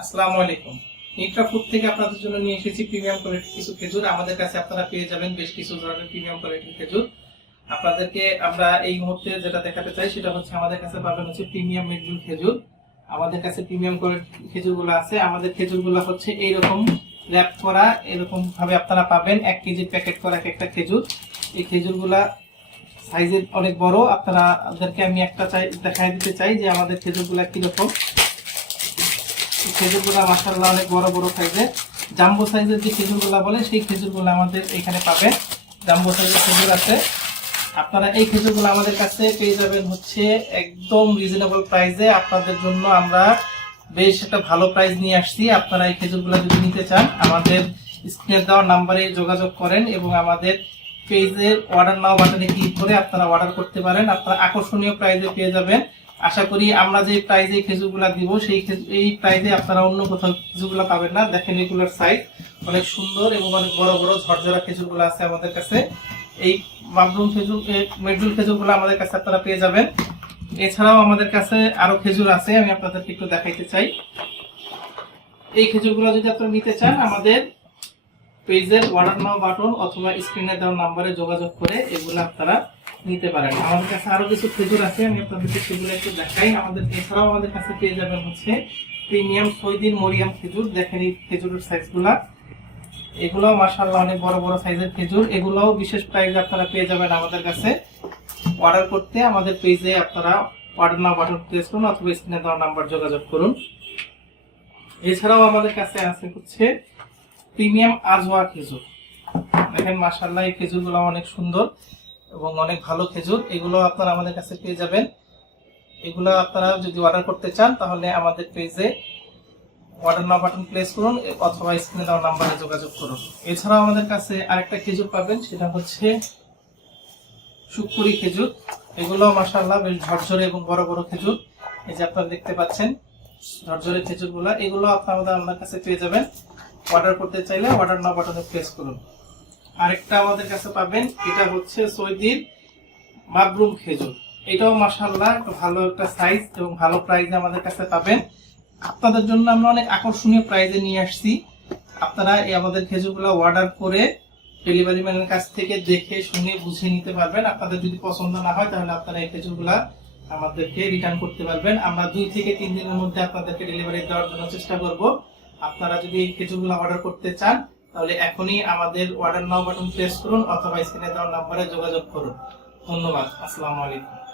আসসালামু আলাইকুম। নিট্রা ফুড থেকে আপনাদের জন্য নিয়ে এসেছি প্রিমিয়াম কোয়ালিটির কিছু খেজুর। আমাদের কাছে আপনারা পেয়ে যাবেন বেশ কিছু ধরনের প্রিমিয়াম কোয়ালিটির খেজুর। আপনাদেরকে আমরা এই মুহূর্তে যেটা দেখাতে চাই, সেটা হচ্ছে আমাদের কাছে পাবেন হচ্ছে প্রিমিয়াম মেডজুল খেজুর। আমাদের কাছে প্রিমিয়াম কোয়ালিটির খেজুরগুলো আছে। আমাদের খেজুরগুলো হচ্ছে এইরকম র্যাপ করা এরকম ভাবে আপনারা পাবেন এক কেজি প্যাকেট করা এক একটা খেজুর। এই খেজুরগুলা সাইজের অনেক বড়। আপনারাদেরকে আমি একটা চাই দেখাই দিতে চাই যে আমাদের খেজুরগুলা কীরকম। খেজুরগুলা মাসাল্লাহ অনেক বড় বড় সাইজের। জাম্বো সাইজের যে খেজুরগুলা বলে, সেই খেজুরগুলো আমাদের এখানে পাবেন। জাম্বো সাইজের খেজুর আছে। আপনারা এই খেজুরগুলো আমাদের কাছে পেয়ে যাবেন হচ্ছে একদম রিজনেবল প্রাইসে আপনাদের জন্য আমরা বেশ একটা ভালো প্রাইস নিয়ে আসছি। আপনারা এই খেজুরগুলো যদি নিতে চান, আমাদের স্ক্রিনে দেওয়া নাম্বারে যোগাযোগ করেন এবং আমাদের পেজের অর্ডার নাও বাটনে ক্লিক করে আপনারা অর্ডার করতে পারেন। আপনারা আকর্ষণীয় প্রাইসে পেয়ে যাবেন। আশা করি আমরা যে প্রাইজে খেজুরগুলা দিব, সেই এই প্রাইজে আপনারা অন্য কোথাও খেজুরগুলা পাবেন না। দেখেন এগুলোর সাইজ অনেক সুন্দর এবং অনেক বড় বড় ঝরঝরা খেজুরগুলো আছে আমাদের কাছে। এই মাবরুম খেজুর মেডুল খেজুরগুলো আমাদের কাছে আপনারা পেয়ে যাবেন। এছাড়াও আমাদের কাছে আরও খেজুর আছে, আমি আপনাদেরকে একটু দেখাইতে চাই। এই খেজুরগুলো যদি আপনারা নিতে চান, আমাদের পেজের অর্ডার নাও বাটন অথবা স্ক্রিনে দেওয়া নাম্বারে যোগাযোগ করে এগুলো আপনারা নিতে পারেন। আমাদের কাছে আরও কিছু খেজুর আছে, আমি আপনাদেরকে সেগুলো একটু দেখাই। আমাদের এছাড়াও আমাদের কাছে পেয়ে যাবেন হচ্ছে প্রিমিয়াম সৈদিন মরিয়াম খেজুর। দেখেন এই খেজুরের সাইজগুলা এগুলো মাসাল্লাহ অনেক বড় বড় সাইজের খেজুর। এগুলোও বিশেষ প্রাইজ আপনারা পেয়ে যাবেন আমাদের কাছে। অর্ডার করতে আমাদের পেজে আপনারা অর্ডার নাও বাটন প্রেস করুন অথবা স্ক্রিনে দেওয়া নাম্বার যোগাযোগ করুন। এছাড়াও আমাদের কাছে আছে হচ্ছে প্রিমিয়াম আজওয়া খেজুর। দেখেন মাসাল্লাহ এই খেজুরগুলো অনেক সুন্দর। এবং অনেক ভালো খেজুর, এগুলো আপনারা আমাদের কাছে পেয়ে যাবেন। এগুলো আপনারা যদি অর্ডার করতে চান, তাহলে আমাদের পেজে অর্ডার নাও বাটন প্লেস করুন, অথবা স্ক্রিনে দেওয়া নাম্বারে যোগাযোগ করুন। এছাড়াও আমাদের কাছে আরেকটা খেজুর পাবেন, সেটা হচ্ছে সুপুরি খেজুর। এগুলো মাসাল্লাহ বেশ ঝরঝরে এবং বড় বড় খেজুর। এই যে আপনারা দেখতে পাচ্ছেন ঝরঝরে খেজুরগুলো, এগুলো আপনারা আমাদের কাছে পেয়ে যাবেন। অর্ডার করতে চাইলে অর্ডার নাও বাটনে প্লেস করুন। আরেকটা আমাদের কাছে পাবেন। এটা হচ্ছে সৌদির মাবরুম খেজুর। এটাও মাসাল্লাহ একটা ভালো একটা সাইজ এবং ভালো প্রাইসে আমাদের কাছে পাবেন। আপনাদের জন্য আমরা অনেক আকর্ষণীয় প্রাইজে নিয়ে আসছি। আপনারা এই আমাদের খেজুরগুলো অর্ডার করে ডেলিভারি ম্যানের কাছ থেকে দেখে, শুনে, বুঝে নিতে পারবেন। আপনাদের যদি পছন্দ না হয়, তাহলে আপনারা এই খেজুরগুলা আমাদেরকে রিটার্ন করতে পারবেন। আমরা দুই থেকে তিন দিনের মধ্যে আপনাদেরকে ডেলিভারি দেওয়ার জন্য চেষ্টা করব। আপনারা যদি এই খেজুরগুলো অর্ডার করতে চান তাহলে এখনই আমাদের অর্ডার নাও বাটন প্রেস করুন, অথবা স্ক্রিনে দেওয়ার নাম্বারে যোগাযোগ করুন। ধন্যবাদ। আসসালামু আলাইকুম।